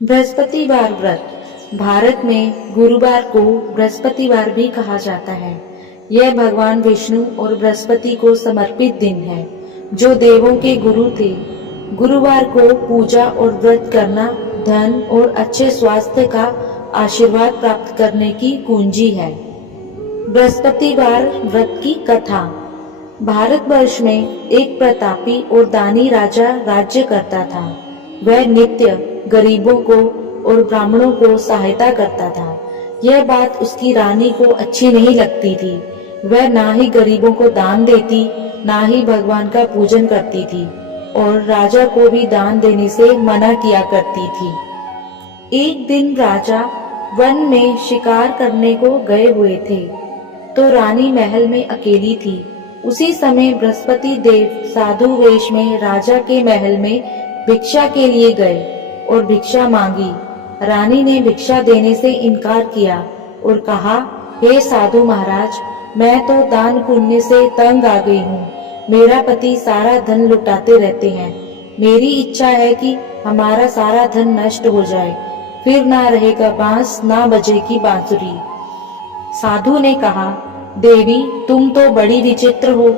बृहस्पतिवार व्रत भारत में गुरुवार को बृहस्पतिवार भी कहा जाता है। यह भगवान विष्णु और बृहस्पति को समर्पित दिन है, जो देवों के गुरु थे। गुरुवार को पूजा और व्रत करना धन और अच्छे स्वास्थ्य का आशीर्वाद प्राप्त करने की कुंजी है। बृहस्पतिवार व्रत की कथा। भारतवर्ष में एक प्रतापी और दानी राजा राज्य करता था। वह नित्य गरीबों को और ब्राह्मणों को सहायता करता था। यह बात उसकी रानी को अच्छी नहीं लगती थी। वह ना ही गरीबों को दान देती, ना ही भगवान का पूजन करती थी और राजा को भी दान देने से मना किया करती थी। एक दिन राजा वन में शिकार करने को गए हुए थे, तो रानी महल में अकेली थी। उसी समय बृहस्पति देव साधु वेश में राजा के महल में भिक्षा के लिए गए और भिक्षा मांगी। रानी ने भिक्षा देने से इनकार किया और कहा, हे साधु महाराज, मैं तो दान पुण्य से तंग आ गई हूँ। मेरा पति सारा धन लुटाते रहते हैं। मेरी इच्छा है कि हमारा सारा धन नष्ट हो जाए, फिर ना रहेगा बांस ना बजेगी बांसुरी। साधु ने कहा, देवी तुम तो बड़ी विचित्र हो।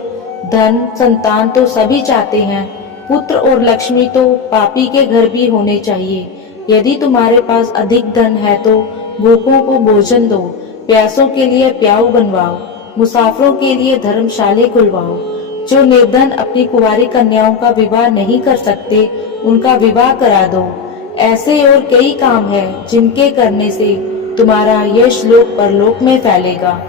धन संतान तो सभी चाहते हैं, पुत्र और लक्ष्मी तो पापी के घर भी होने चाहिए। यदि तुम्हारे पास अधिक धन है तो भूखों को भोजन दो, प्यासों के लिए प्याऊ बनवाओ, मुसाफिरों के लिए धर्मशाले खुलवाओ। जो निर्धन अपनी कुंवारी कन्याओं का विवाह नहीं कर सकते, उनका विवाह करा दो। ऐसे और कई काम हैं जिनके करने से तुम्हारा यश लोक परलोक में फैलेगा।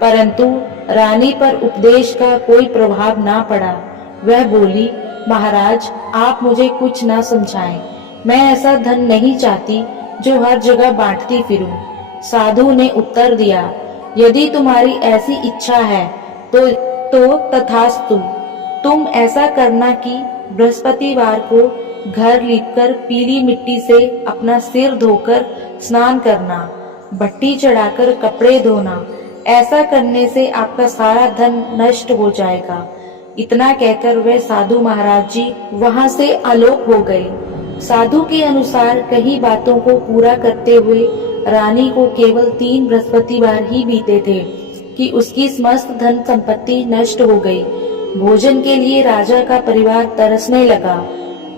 परंतु रानी पर उपदेश का कोई प्रभाव ना पड़ा। वह बोली, महाराज आप मुझे कुछ ना समझाएं। मैं ऐसा धन नहीं चाहती जो हर जगह बांटती फिरूं। साधु ने उत्तर दिया, यदि तुम्हारी ऐसी इच्छा है तो तथास्तु। तुम ऐसा करना कि बृहस्पतिवार को घर लीपकर पीली मिट्टी से अपना सिर धोकर स्नान करना, भट्टी चढ़ाकर कपड़े धोना। ऐसा करने से आपका सारा धन नष्ट हो जाएगा। इतना कहकर वे साधु महाराज जी वहां से आलोक हो गए। साधु के अनुसार कई बातों को पूरा करते हुए रानी को केवल 3 बृहस्पतिवार ही बीते थे कि उसकी समस्त धन संपत्ति नष्ट हो गई। भोजन के लिए राजा का परिवार तरसने लगा।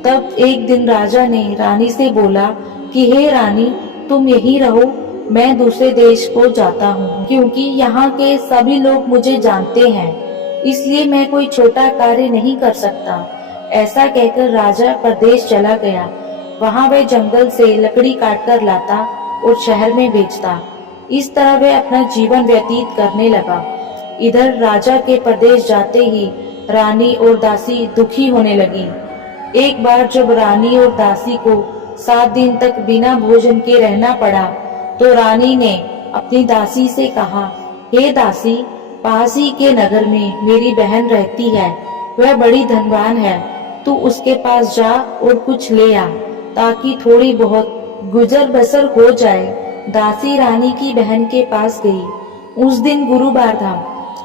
तब एक दिन राजा ने रानी से बोला कि हे रानी, तुम यहीं रहो, मैं दूसरे देश को जाता हूँ, क्योंकि यहाँ के सभी लोग मुझे जानते हैं, इसलिए मैं कोई छोटा कार्य नहीं कर सकता। ऐसा कहकर राजा परदेश चला गया। वहाँ वह जंगल से लकड़ी काटकर लाता और शहर में बेचता। इस तरह वह अपना जीवन व्यतीत करने लगा। इधर राजा के परदेश जाते ही रानी और दासी दुखी होने लगी। एक बार जब रानी और दासी को 7 दिन तक बिना भोजन के रहना पड़ा, तो रानी ने अपनी दासी से कहा, हे दासी, पास ही के नगर में मेरी बहन रहती है, वह बड़ी धनवान है। तू उसके पास जा और कुछ ले आ, ताकि थोड़ी बहुत गुजर बसर हो जाए। दासी रानी की बहन के पास गई। उस दिन गुरुवार था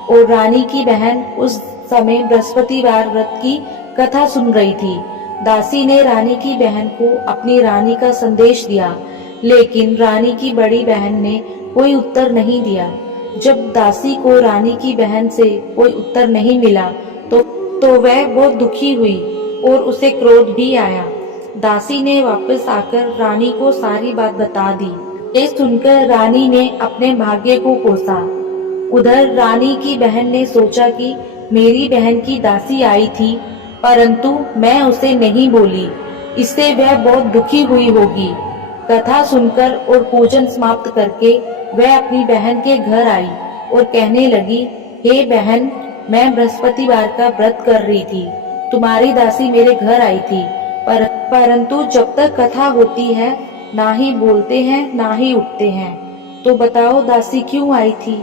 और रानी की बहन उस समय बृहस्पतिवार व्रत की कथा सुन रही थी। दासी ने रानी की बहन को अपनी रानी का संदेश दिया, लेकिन रानी की बड़ी बहन ने कोई उत्तर नहीं दिया। जब दासी को रानी की बहन से कोई उत्तर नहीं मिला तो वह बहुत दुखी हुई और उसे क्रोध भी आया। दासी ने वापस आकर रानी को सारी बात बता दी। ये सुनकर रानी ने अपने भाग्य को कोसा। उधर रानी की बहन ने सोचा कि मेरी बहन की दासी आई थी, परंतु मैं उसे नहीं बोली, इससे वह बहुत दुखी हुई होगी। कथा सुनकर और पूजन समाप्त करके वह अपनी बहन के घर आई और कहने लगी, हे बहन, मैं बृहस्पतिवार का व्रत कर रही थी। तुम्हारी दासी मेरे घर आई थी, परंतु जब तक कथा होती है ना ही बोलते हैं ना ही उठते हैं। तो बताओ दासी क्यों आई थी?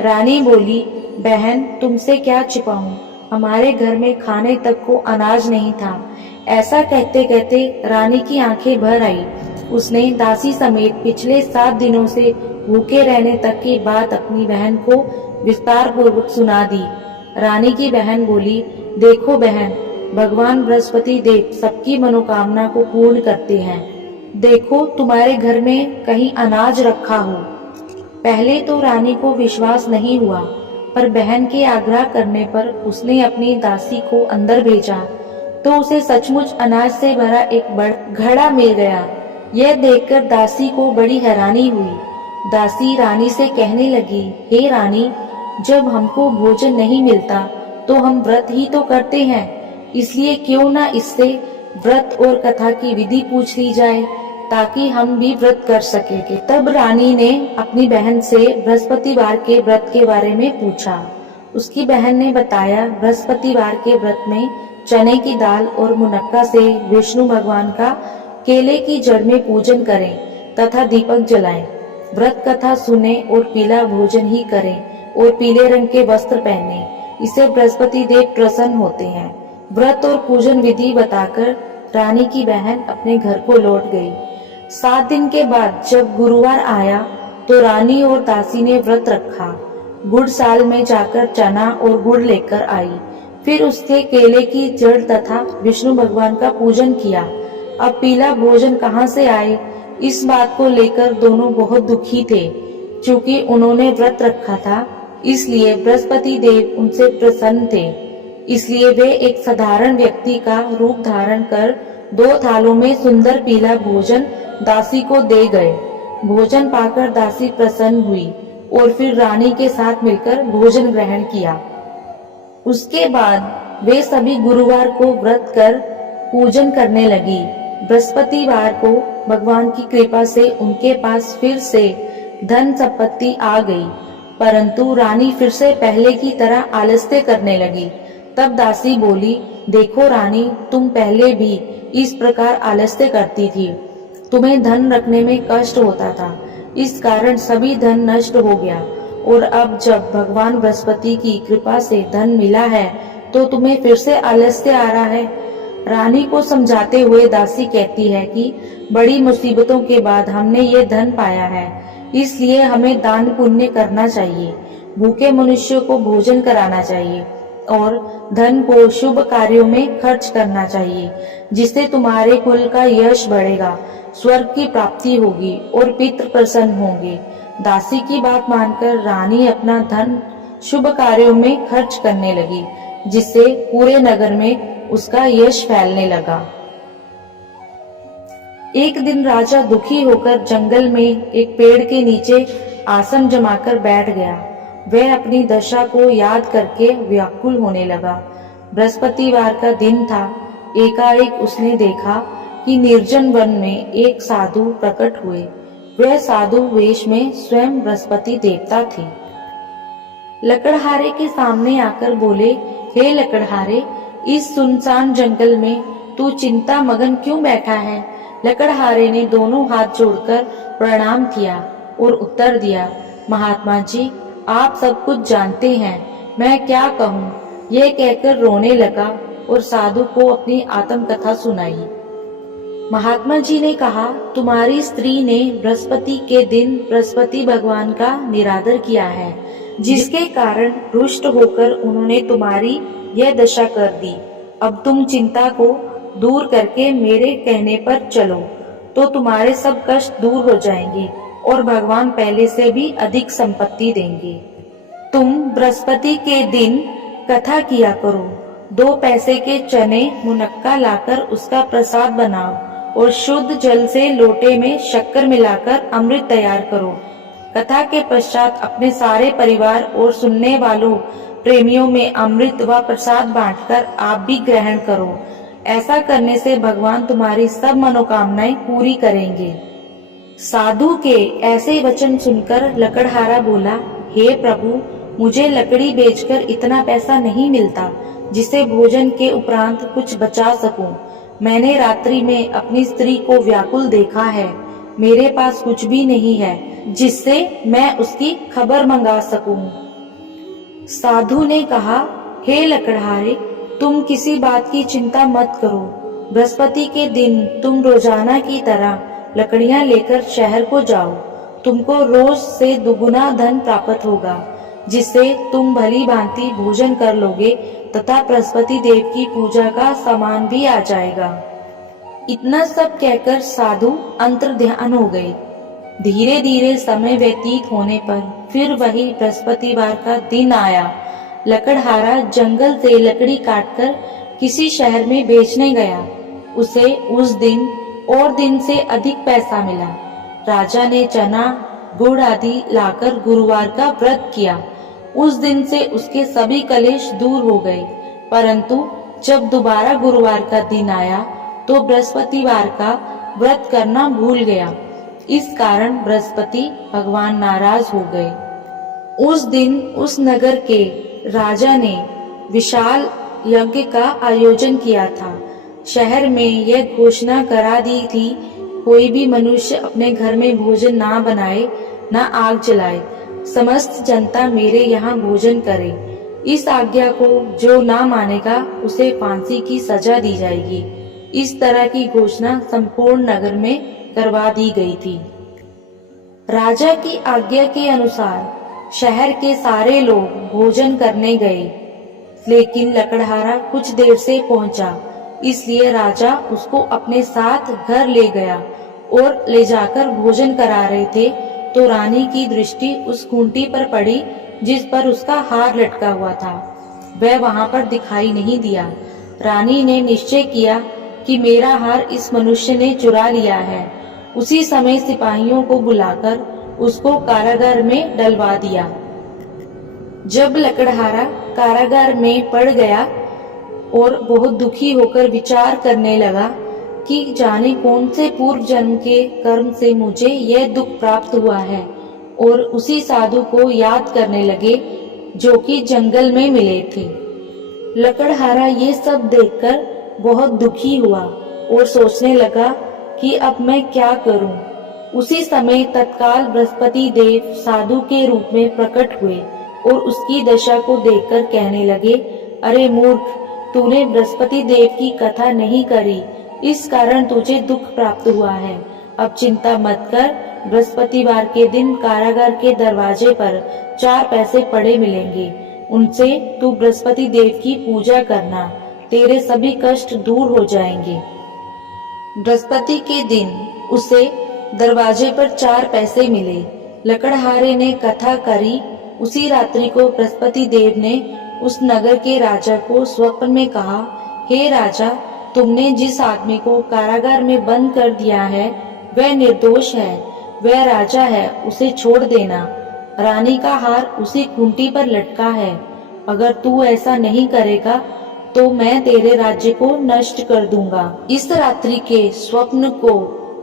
रानी बोली, बहन तुमसे क्या छिपाऊं, हमारे घर में खाने तक को अनाज नहीं था। ऐसा कहते कहते रानी की आंखें भर आई। उसने दासी समेत पिछले 7 दिनों से भूखे रहने तक की बात अपनी बहन को विस्तार पूर्वक सुना दी। रानी की बहन बोली, देखो बहन, भगवान बृहस्पति देव सबकी मनोकामना को पूर्ण करते हैं। देखो तुम्हारे घर में कहीं अनाज रखा हो। पहले तो रानी को विश्वास नहीं हुआ, पर बहन के आग्रह करने पर उसने अपनी दासी को अंदर भेजा तो उसे सचमुच अनाज से भरा एक बड़ा घड़ा मिल गया। यह देखकर दासी को बड़ी हैरानी हुई। दासी रानी से कहने लगी, हे रानी, जब हमको भोजन नहीं मिलता तो हम व्रत ही तो करते हैं, इसलिए क्यों ना इससे व्रत और कथा की विधि पूछ ली जाए ताकि हम भी व्रत कर सकेंगे। तब रानी ने अपनी बहन से बृहस्पतिवार के व्रत के बारे में पूछा। उसकी बहन ने बताया, बृहस्पतिवार के व्रत में चने की दाल और मुनक्का से विष्णु भगवान का केले की जड़ में पूजन करें तथा दीपक जलाएं। व्रत कथा सुने और पीला भोजन ही करें और पीले रंग के वस्त्र पहने, इससे बृहस्पति देव प्रसन्न होते हैं। व्रत और पूजन विधि बताकर रानी की बहन अपने घर को लौट गई। 7 दिन के बाद जब गुरुवार आया तो रानी और दासी ने व्रत रखा। गुड़ साल में जाकर चना और गुड़ लेकर आई, फिर उसके केले की जड़ तथा विष्णु भगवान का पूजन किया। अब पीला भोजन कहाँ से आए, इस बात को लेकर दोनों बहुत दुखी थे। चूंकि उन्होंने व्रत रखा था, इसलिए बृहस्पति देव उनसे प्रसन्न थे। इसलिए वे एक साधारण व्यक्ति का रूप धारण कर 2 थालों में सुंदर पीला भोजन दासी को दे गए। भोजन पाकर दासी प्रसन्न हुई और फिर रानी के साथ मिलकर भोजन ग्रहण किया। उसके बाद वे सभी गुरुवार को व्रत कर पूजन करने लगी। बृहस्पतिवार को भगवान की कृपा से उनके पास फिर से धन संपत्ति आ गई, परंतु रानी फिर से पहले की तरह आलस्य करने लगी। तब दासी बोली, देखो रानी, तुम पहले भी इस प्रकार आलस्य करती थी। तुम्हें धन रखने में कष्ट होता था, इस कारण सभी धन नष्ट हो गया, और अब जब भगवान बृहस्पति की कृपा से धन मिला है तो तुम्हें फिर से आलस्य आ रहा है। रानी को समझाते हुए दासी कहती है कि बड़ी मुसीबतों के बाद हमने ये धन पाया है, इसलिए हमें दान पुण्य करना चाहिए, भूखे मनुष्यों को भोजन कराना चाहिए और धन को शुभ कार्यों में खर्च करना चाहिए, जिससे तुम्हारे कुल का यश बढ़ेगा, स्वर्ग की प्राप्ति होगी और पितृ प्रसन्न होंगे। दासी की बात मानकर रानी अपना धन शुभ कार्यों में खर्च करने लगी, जिससे पूरे नगर में उसका यश फैलने लगा। एक दिन राजा दुखी होकर जंगल में एक पेड़ के नीचे आसन जमाकर बैठ गया। वह अपनी दशा को याद करके व्याकुल होने लगा। बृहस्पतिवार का दिन था। एकाएक उसने देखा कि निर्जन वन में एक साधु प्रकट हुए। वह साधु वेश में स्वयं बृहस्पति देवता थे। लकड़हारे के सामने आकर बोले, हे लकड़हारे, इस सुनसान जंगल में तू चिंता मगन क्यों बैठा है? लकड़हारे ने दोनों हाथ जोड़कर प्रणाम किया और उत्तर दिया, महात्मा जी, आप सब कुछ जानते हैं, मैं क्या कहूँ। यह कहकर रोने लगा और साधु को अपनी आत्मकथा सुनाई। महात्मा जी ने कहा, तुम्हारी स्त्री ने बृहस्पति के दिन बृहस्पति भगवान का निरादर किया है, जिसके कारण रुष्ट होकर उन्होंने तुम्हारी यह दशा कर दी। अब तुम चिंता को दूर करके मेरे कहने पर चलो तो तुम्हारे सब कष्ट दूर हो जाएंगे और भगवान पहले से भी अधिक संपत्ति देंगे। तुम बृहस्पति के दिन कथा किया करो, 2 पैसे के चने मुनक्का लाकर उसका प्रसाद बनाओ और शुद्ध जल से लोटे में शक्कर मिलाकर अमृत तैयार करो। कथा के पश्चात अपने सारे परिवार और सुनने वालों प्रेमियों में अमृत व प्रसाद बांटकर आप भी ग्रहण करो। ऐसा करने से भगवान तुम्हारी सब मनोकामनाएं पूरी करेंगे। साधु के ऐसे वचन सुनकर लकड़हारा बोला, हे प्रभु, मुझे लकड़ी बेचकर इतना पैसा नहीं मिलता जिससे भोजन के उपरांत कुछ बचा सकूं। मैंने रात्रि में अपनी स्त्री को व्याकुल देखा है। मेरे पास कुछ भी नहीं है जिससे मैं उसकी खबर मंगा सकूं। साधु ने कहा, हे लकड़हारे, तुम किसी बात की चिंता मत करो। बृहस्पति के दिन तुम रोजाना की तरह लकड़ियां लेकर शहर को जाओ। तुमको रोज से दुगुना धन प्राप्त होगा, जिससे तुम भली भांति भोजन कर लोगे तथा बृहस्पति देव की पूजा का सामान भी आ जाएगा। इतना सब कहकर साधु अंतर्ध्यान हो गए। धीरे धीरे समय व्यतीत होने पर फिर वही बृहस्पतिवार का दिन आया। लकड़हारा जंगल से लकड़ी काटकर किसी शहर में बेचने गया। उसे उस दिन और दिन से अधिक पैसा मिला। राजा ने चना गुड़ आदि लाकर गुरुवार का व्रत किया। उस दिन से उसके सभी कलेश दूर हो गए। परंतु जब दोबारा गुरुवार का दिन आया तो बृहस्पतिवार का व्रत करना भूल गया। इस कारण बृहस्पति भगवान नाराज हो गए। उस दिन उस नगर के राजा ने विशाल यज्ञ का आयोजन किया था। शहर में यह घोषणा करा दी थी, कोई भी मनुष्य अपने घर में भोजन ना बनाए, ना आग जलाए। समस्त जनता मेरे यहाँ भोजन करे। इस आज्ञा को जो ना मानेगा उसे फांसी की सजा दी जाएगी। इस तरह की घोषणा संपूर्ण नगर में करवा दी गई थी। राजा की आज्ञा के अनुसार शहर के सारे लोग भोजन करने गए, लेकिन लकड़हारा कुछ देर से पहुंचा, इसलिए राजा उसको अपने साथ घर ले गया और ले जाकर भोजन करा रहे थे तो रानी की दृष्टि उस खूंटी पर पड़ी जिस पर उसका हार लटका हुआ था। वह वहां पर दिखाई नहीं दिया। रानी ने निश्चय किया कि मेरा हार इस मनुष्य ने चुरा लिया है। उसी समय सिपाहियों को बुलाकर उसको कारागार में डलवा दिया। जब लकड़हारा कारागार में पड़ गया और बहुत दुखी होकर विचार करने लगा कि जाने कौन से पूर्व जन्म के कर्म से मुझे यह दुख प्राप्त हुआ है, और उसी साधु को याद करने लगे जो कि जंगल में मिले थे। लकड़हारा ये सब देखकर बहुत दुखी हुआ और सोचने लगा कि अब मैं क्या करूं। उसी समय तत्काल बृहस्पति देव साधु के रूप में प्रकट हुए और उसकी दशा को देखकर कहने लगे, अरे मूर्ख, तूने बृहस्पति देव की कथा नहीं करी, इस कारण तुझे दुख प्राप्त हुआ है। अब चिंता मत कर, बृहस्पतिवार के दिन कारागार के दरवाजे पर 4 पैसे पड़े मिलेंगे, उनसे तू बृहस्पति देव की पूजा करना, तेरे सभी कष्ट दूर हो जाएंगे। बृहस्पति के दिन उसे दरवाजे पर 4 पैसे मिले। लकड़हारे ने कथा करी। उसी रात्रि को बृहस्पति देव ने उस नगर के राजा को स्वप्न में कहा, हे राजा, तुमने जिस आदमी को कारागार में बंद कर दिया है वह निर्दोष है, वह राजा है, उसे छोड़ देना। रानी का हार उसी खूंटी पर लटका है। अगर तू ऐसा नहीं करेगा तो मैं तेरे राज्य को नष्ट कर दूंगा। इस रात्रि के स्वप्न को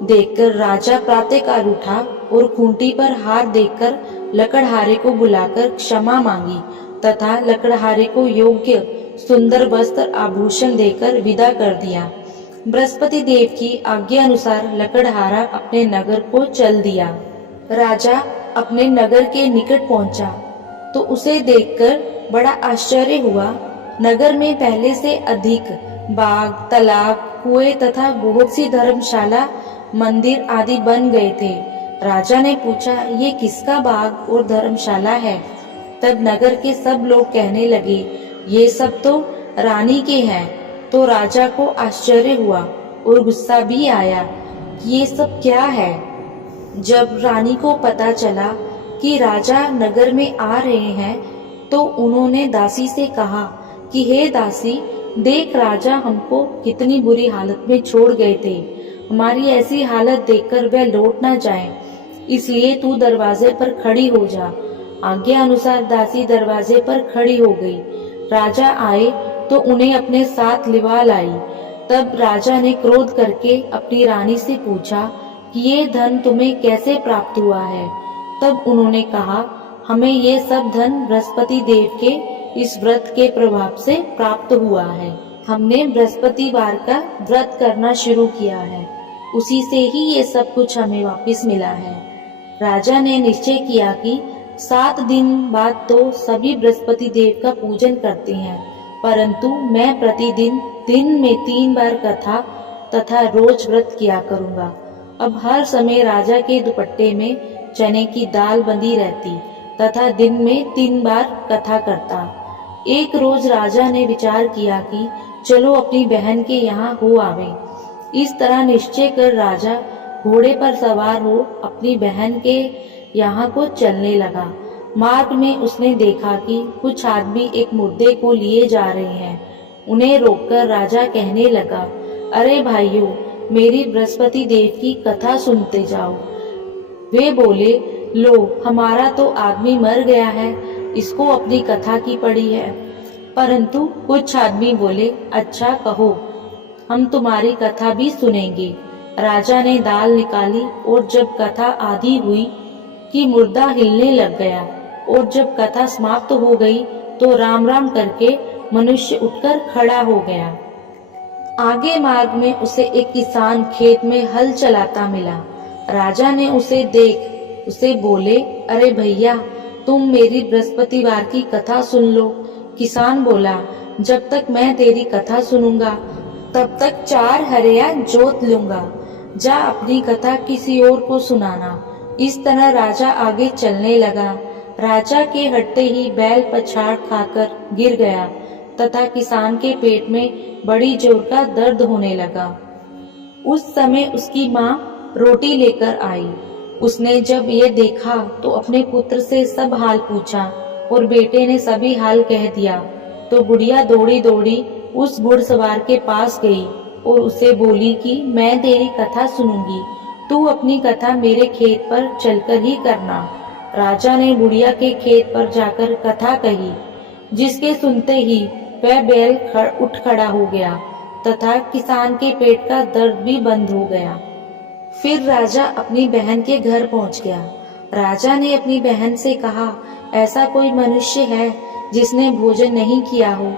देखकर राजा प्रातःकाल उठा और खूंटी पर हार देखकर लकड़हारे को बुलाकर क्षमा मांगी तथा लकड़हारे को योग्य सुंदर वस्त्र आभूषण देकर विदा कर दिया। बृहस्पति देव की आज्ञा अनुसार लकड़हारा अपने नगर को चल दिया। राजा अपने नगर के निकट पहुंचा तो उसे देखकर बड़ा आश्चर्य हुआ। नगर में पहले से अधिक बाग, तालाब, कुएं तथा बहुत सी धर्मशाला, मंदिर आदि बन गए थे। राजा ने पूछा, ये किसका बाग और धर्मशाला है? तब नगर के सब लोग कहने लगे, ये सब तो रानी के हैं। तो राजा को आश्चर्य हुआ और गुस्सा भी आया कि ये सब क्या है। जब रानी को पता चला कि राजा नगर में आ रहे हैं तो उन्होंने दासी से कहा कि हे दासी, देख राजा हमको कितनी बुरी हालत में छोड़ गए थे। हमारी ऐसी हालत देखकर वह लौट ना जाए, इसलिए तू दरवाजे पर खड़ी हो जा। आज्ञा अनुसार दासी दरवाजे पर खड़ी हो गई। राजा आए तो उन्हें अपने साथ लिवा लाई। तब राजा ने क्रोध करके अपनी रानी से पूछा कि ये धन तुम्हें कैसे प्राप्त हुआ है? तब उन्होंने कहा, हमें ये सब धन बृहस्पति देव के इस व्रत के प्रभाव से प्राप्त हुआ है। हमने बृहस्पतिवार का व्रत करना शुरू किया है, उसी से ही ये सब कुछ हमें वापस मिला है। राजा ने निश्चय किया कि 7 दिन बाद तो सभी बृहस्पति देव का पूजन करते हैं, परंतु मैं प्रतिदिन दिन में 3 बार कथा तथा रोज व्रत किया करूंगा। अब हर समय राजा के दुपट्टे में चने की दाल बंधी रहती तथा दिन में 3 बार कथा करता। एक रोज राजा ने विचार किया कि चलो अपनी बहन के यहाँ हो आवे। इस तरह निश्चय कर राजा घोड़े पर सवार हो अपनी बहन के यहाँ को चलने लगा। मार्ग में उसने देखा कि कुछ आदमी एक मुर्दे को लिए जा रहे हैं। उन्हें रोककर राजा कहने लगा, अरे भाइयों, मेरी बृहस्पति देव की कथा सुनते जाओ। वे बोले, लो, हमारा तो आदमी मर गया है, इसको अपनी कथा की पड़ी है। परंतु कुछ आदमी बोले, अच्छा कहो, हम तुम्हारी कथा भी सुनेंगे। राजा ने दाल निकाली और जब कथा आधी हुई कि मुर्दा हिलने लग गया, और जब कथा समाप्त हो गई तो राम राम करके मनुष्य उठकर खड़ा हो गया। आगे मार्ग में उसे एक किसान खेत में हल चलाता मिला। राजा ने उसे देख उसे बोले, अरे भैया, तुम मेरी बृहस्पतिवार की कथा सुन लो। किसान बोला, जब तक मैं तेरी कथा सुनूंगा तब तक 4 हरिया जोत लूंगा। जा अपनी कथा किसी और को सुनाना। इस तरह राजा आगे चलने लगा। राजा के हटते ही बैल पछाड़ खाकर गिर गया तथा किसान के पेट में बड़ी जोर का दर्द होने लगा। उस समय उसकी माँ रोटी लेकर आई। उसने जब ये देखा तो अपने पुत्र से सब हाल पूछा और बेटे ने सभी हाल कह दिया। तो बुढ़िया दौड़ी दौड़ी उस घुड़सवार के पास गई और उसे बोली कि मैं तेरी कथा सुनूंगी, तू अपनी कथा मेरे खेत पर चलकर ही करना। राजा ने बुढ़िया के खेत पर जाकर कथा कही, जिसके सुनते ही वह बैल उठ खड़ा हो गया तथा किसान के पेट का दर्द भी बंद हो गया। फिर राजा अपनी बहन के घर पहुंच गया। राजा ने अपनी बहन से कहा, ऐसा कोई मनुष्य है जिसने भोजन नहीं किया हो,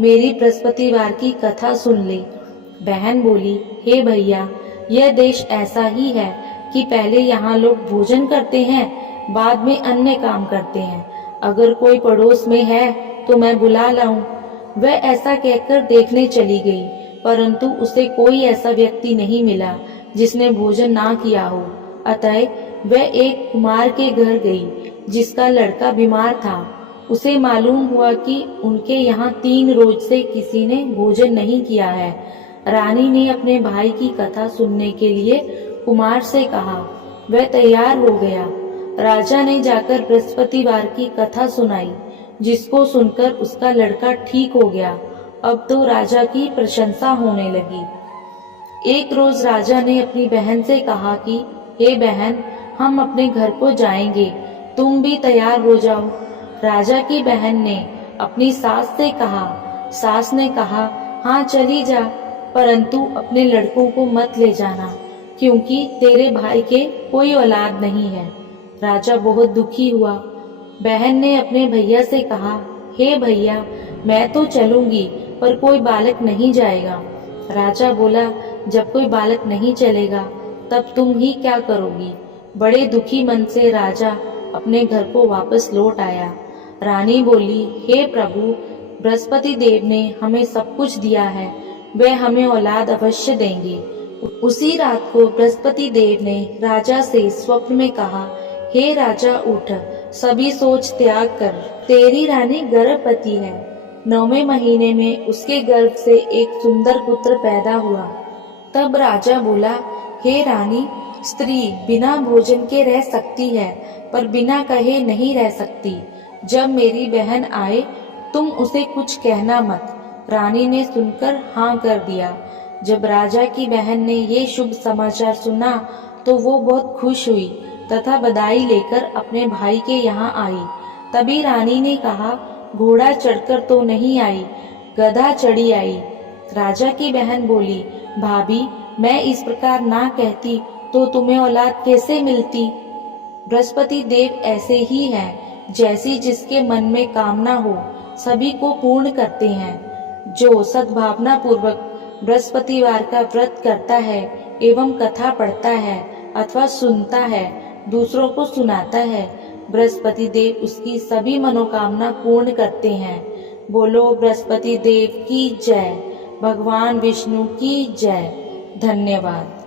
मेरी बृहस्पतिवार की कथा सुन ले। बहन बोली, हे भैया, यह देश ऐसा ही है कि पहले यहाँ लोग भोजन करते हैं, बाद में अन्य काम करते हैं। अगर कोई पड़ोस में है तो मैं बुला लाऊं। वह ऐसा कहकर देखने चली गई, परंतु उसे कोई ऐसा व्यक्ति नहीं मिला जिसने भोजन ना किया हो। अतः वह एक कुमार के घर गई जिसका लड़का बीमार था। उसे मालूम हुआ कि उनके यहाँ 3 रोज से किसी ने भोजन नहीं किया है। रानी ने अपने भाई की कथा सुनने के लिए कुमार से कहा। वह तैयार हो गया। राजा ने जाकर बृहस्पतिवार की कथा सुनाई, जिसको सुनकर उसका लड़का ठीक हो गया। अब तो राजा की प्रशंसा होने लगी। एक रोज राजा ने अपनी बहन से कहा कि हे बहन, हम अपने घर को जाएंगे, तुम भी तैयार हो जाओ। राजा की बहन ने अपनी सास से कहा। सास ने कहा, हाँ चली जा, परंतु अपने लड़कों को मत ले जाना, क्योंकि तेरे भाई के कोई औलाद नहीं है। राजा बहुत दुखी हुआ। बहन ने अपने भैया से कहा, हे भैया, मैं तो चलूंगी, पर कोई बालक नहीं जाएगा। राजा बोला, जब कोई बालक नहीं चलेगा तब तुम ही क्या करोगी। बड़े दुखी मन से राजा अपने घर को वापस लौट आया। रानी बोली, हे प्रभु, बृहस्पति देव ने हमें सब कुछ दिया है, वे हमें औलाद अवश्य देंगे। उसी रात को बृहस्पति देव ने राजा से स्वप्न में कहा, हे राजा, उठ, सभी सोच त्याग कर, तेरी रानी गर्भवती है। 9वें महीने में उसके गर्भ से एक सुंदर पुत्र पैदा हुआ। तब राजा बोला, हे रानी, स्त्री बिना भोजन के रह सकती है, पर बिना कहे नहीं रह सकती। जब मेरी बहन आए तुम उसे कुछ कहना मत। रानी ने सुनकर हाँ कर दिया। जब राजा की बहन ने ये शुभ समाचार सुना तो वो बहुत खुश हुई तथा बधाई लेकर अपने भाई के यहाँ आई। तभी रानी ने कहा, घोड़ा चढ़कर तो नहीं आई, गधा चढ़ी आई। राजा की बहन बोली, भाभी, मैं इस प्रकार ना कहती तो तुम्हें औलाद कैसे मिलती। बृहस्पति देव ऐसे ही हैं, जैसी जिसके मन में कामना हो सभी को पूर्ण करते हैं। जो सद्भावना पूर्वक बृहस्पतिवार का व्रत करता है एवं कथा पढ़ता है अथवा सुनता है, दूसरों को सुनाता है, बृहस्पति देव उसकी सभी मनोकामना पूर्ण करते हैं। बोलो बृहस्पति देव की जय। भगवान विष्णु की जय। धन्यवाद।